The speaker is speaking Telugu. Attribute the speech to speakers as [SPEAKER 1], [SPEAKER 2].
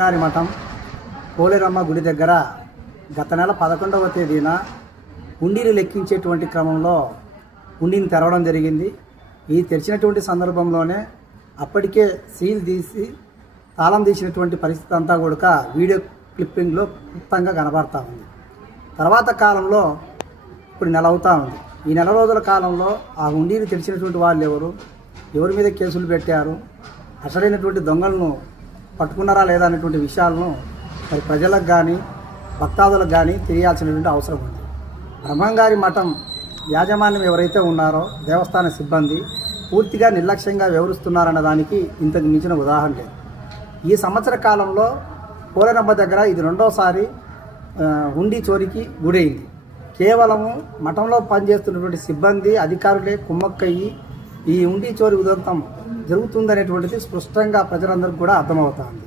[SPEAKER 1] గారి మఠం కోలేరమ్మ గుడి దగ్గర గత నెల పదకొండవ తేదీన హుండీని లెక్కించేటువంటి క్రమంలో హుండీని తెరవడం జరిగింది. ఈ తెరిచినటువంటి సందర్భంలోనే అప్పటికే సీల్ తీసి తాళం తీసినటువంటి పరిస్థితి అంతా కూడా వీడియో క్లిప్పింగ్లో క్లుప్తంగా కనబడతా ఉంది. తర్వాత కాలంలో ఇప్పుడు నెల అవుతా ఉంది. ఈ నెల రోజుల కాలంలో ఆ హుండీని తెరిచినటువంటి వాళ్ళు ఎవరు ఎవరి మీద కేసులు పెట్టారు? అసలైనటువంటి దొంగలను పట్టుకున్నారా లేదా అనేటువంటి విషయాలను మరి ప్రజలకు కానీ భక్తాదులకు కానీ తెలియాల్సినటువంటి అవసరం ఉంది. బ్రహ్మంగారి మఠం యాజమాన్యం ఎవరైతే ఉన్నారో దేవస్థాన సిబ్బంది పూర్తిగా నిర్లక్ష్యంగా వ్యవహరిస్తున్నారన్న దానికి ఇంతకు మించిన ఉదాహరణ లేదు. ఈ సంవత్సర కాలంలో కోరనమ్మ దగ్గర ఇది రెండోసారి హుండీ చోరికి గురైంది. కేవలము మఠంలో పనిచేస్తున్నటువంటి సిబ్బంది అధికారులే కుమ్మక్కయ్యి ఈ హుండీ చోరి ఉదంతం జరుగుతుందనేటువంటిది స్పష్టంగా ప్రజలందరికీ కూడా అర్థమవుతుంది.